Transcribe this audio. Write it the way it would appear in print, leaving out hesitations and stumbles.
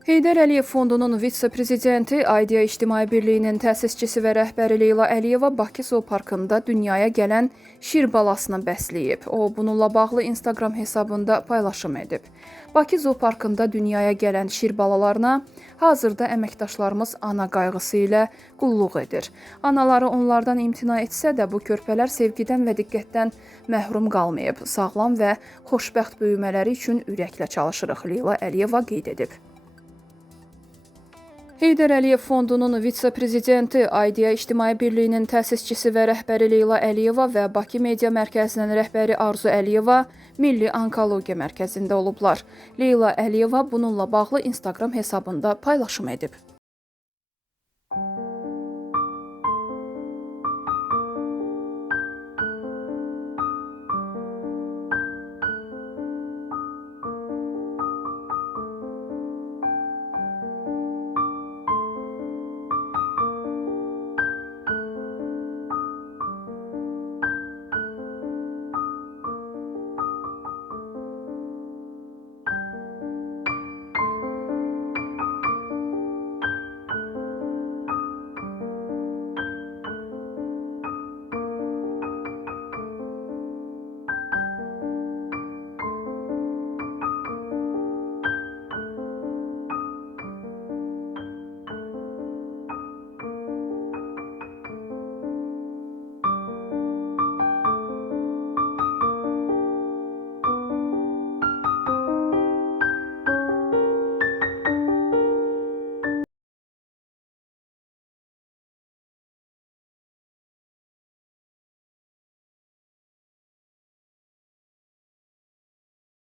Heydər Əliyev Fondunun vitse-prezidenti, Aidiya İctimai Birliyinin təsisçisi və rəhbəri Leyla Əliyeva Bakı Zooparkında dünyaya gələn şir balasını bəsləyib. O, bununla bağlı Instagram hesabında paylaşım edib. Bakı Zooparkında dünyaya gələn şir balalarına hazırda əməkdaşlarımız ana qayğısı ilə qulluq edir. Anaları onlardan imtina etsə də bu körpələr sevgidən və diqqətdən məhrum qalmayıb. Sağlam və xoşbəxt böyümələri üçün ürəklə çalışırıq, Leyla Əliyeva qeyd edib. Heydər Əliyev Fondunun vitse-prezidenti, Aidiya İctimai Birliyinin təsisçisi və rəhbəri Leyla Əliyeva və Bakı Media Mərkəzinin rəhbəri Arzu Əliyeva Milli Onkologiya Mərkəzində olublar. Leyla Əliyeva bununla bağlı Instagram hesabında paylaşım edib.